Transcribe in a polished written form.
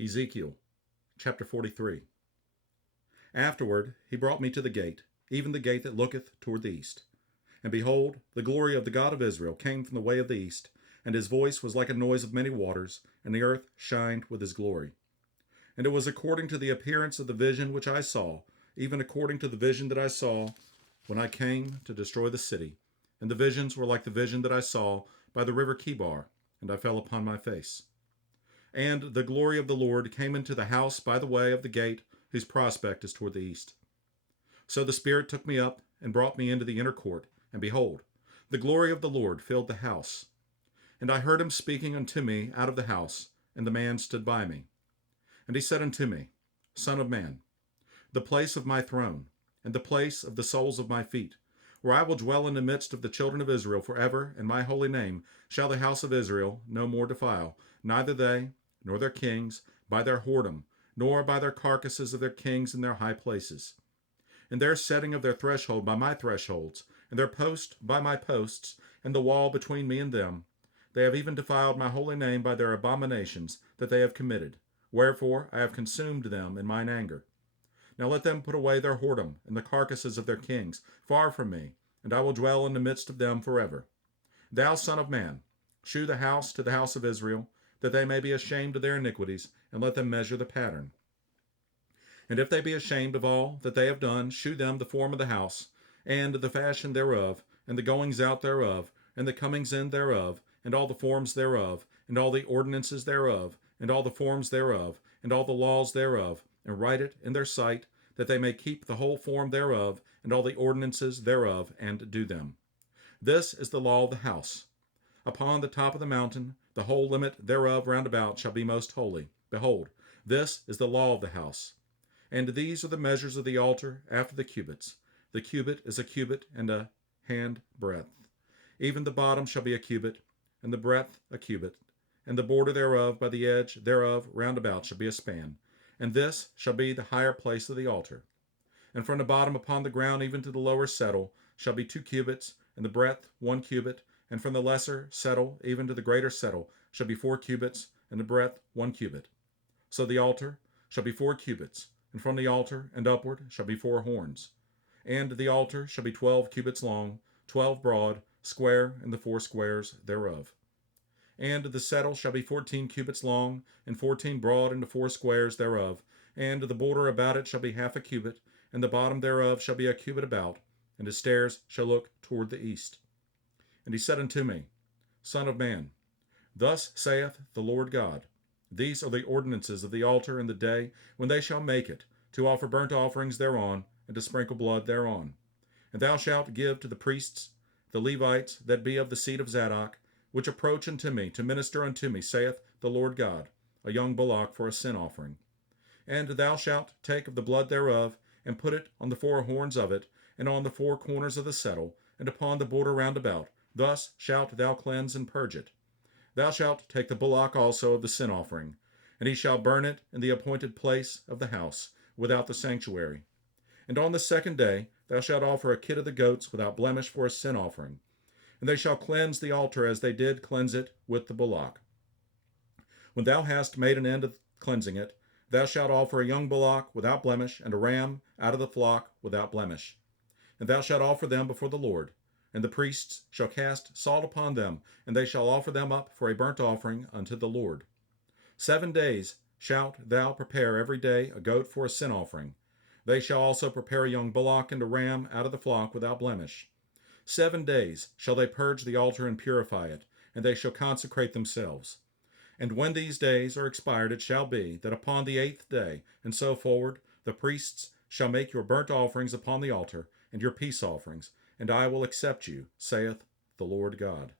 Ezekiel chapter 43. Afterward he brought me to the gate, even the gate that looketh toward the east. And behold, the glory of the God of Israel came from the way of the east, and his voice was like a noise of many waters, and the earth shined with his glory. And it was according to the appearance of the vision which I saw, even according to the vision that I saw when I came to destroy the city. And the visions were like the vision that I saw by the river Kibar, and I fell upon my face. And the glory of the Lord came into the house by the way of the gate whose prospect is toward the east. So the Spirit took me up and brought me into the inner court, and behold, the glory of the Lord filled the house. And I heard him speaking unto me out of the house, and the man stood by me. And he said unto me, Son of man, the place of my throne, and the place of the soles of my feet, where I will dwell in the midst of the children of Israel forever, and my holy name shall the house of Israel no more defile, neither they, nor their kings, by their whoredom, nor by their carcasses of their kings in their high places. And their setting of their threshold by my thresholds, and their post by my posts, and the wall between me and them, they have even defiled my holy name by their abominations that they have committed. Wherefore I have consumed them in mine anger. Now let them put away their whoredom and the carcasses of their kings far from me, and I will dwell in the midst of them forever. Thou son of man, shew the house to the house of Israel, that they may be ashamed of their iniquities, and let them measure the pattern. And if they be ashamed of all that they have done, shew them the form of the house, and the fashion thereof, and the goings out thereof, and the comings in thereof, and all the forms thereof, and all the ordinances thereof, and all the forms thereof, and all the laws thereof, and write it in their sight, that they may keep the whole form thereof, and all the ordinances thereof, and do them. This is the law of the house. Upon the top of the mountain, the whole limit thereof round about shall be most holy. Behold, this is the law of the house. And these are the measures of the altar after the cubits. The cubit is a cubit and a hand breadth. Even the bottom shall be a cubit, and the breadth a cubit, and the border thereof by the edge thereof round about shall be a span. And this shall be the higher place of the altar. And from the bottom upon the ground even to the lower settle shall be 2 cubits, and the breadth 1 cubit, and from the lesser settle even to the greater settle shall be 4 cubits, and the breadth 1 cubit. So the altar shall be 4 cubits, and from the altar and upward shall be 4 horns. And the altar shall be 12 cubits long, 12 broad, square in the 4 squares thereof. And the settle shall be 14 cubits long, and 14 broad in the 4 squares thereof. And the border about it shall be half a cubit, and the bottom thereof shall be a cubit about, and the stairs shall look toward the east. And he said unto me, Son of man, thus saith the Lord God, These are the ordinances of the altar in the day when they shall make it, to offer burnt offerings thereon, and to sprinkle blood thereon. And thou shalt give to the priests, the Levites that be of the seed of Zadok, which approach unto me to minister unto me, saith the Lord God, a young bullock for a sin offering. And thou shalt take of the blood thereof, and put it on the 4 horns of it, and on the 4 corners of the settle, and upon the border round about. Thus shalt thou cleanse and purge it. Thou shalt take the bullock also of the sin offering, and he shall burn it in the appointed place of the house, without the sanctuary. And on the 2nd day thou shalt offer a kid of the goats without blemish for a sin offering. And they shall cleanse the altar as they did cleanse it with the bullock. When thou hast made an end of cleansing it, thou shalt offer a young bullock without blemish, and a ram out of the flock without blemish. And thou shalt offer them before the Lord. And the priests shall cast salt upon them, and they shall offer them up for a burnt offering unto the Lord. 7 days shalt thou prepare every day a goat for a sin offering. They shall also prepare a young bullock and a ram out of the flock without blemish. 7 days shall they purge the altar and purify it, and they shall consecrate themselves. And when these days are expired, it shall be that upon the 8th day, and so forward, the priests shall make your burnt offerings upon the altar, and your peace offerings, and I will accept you, saith the Lord God.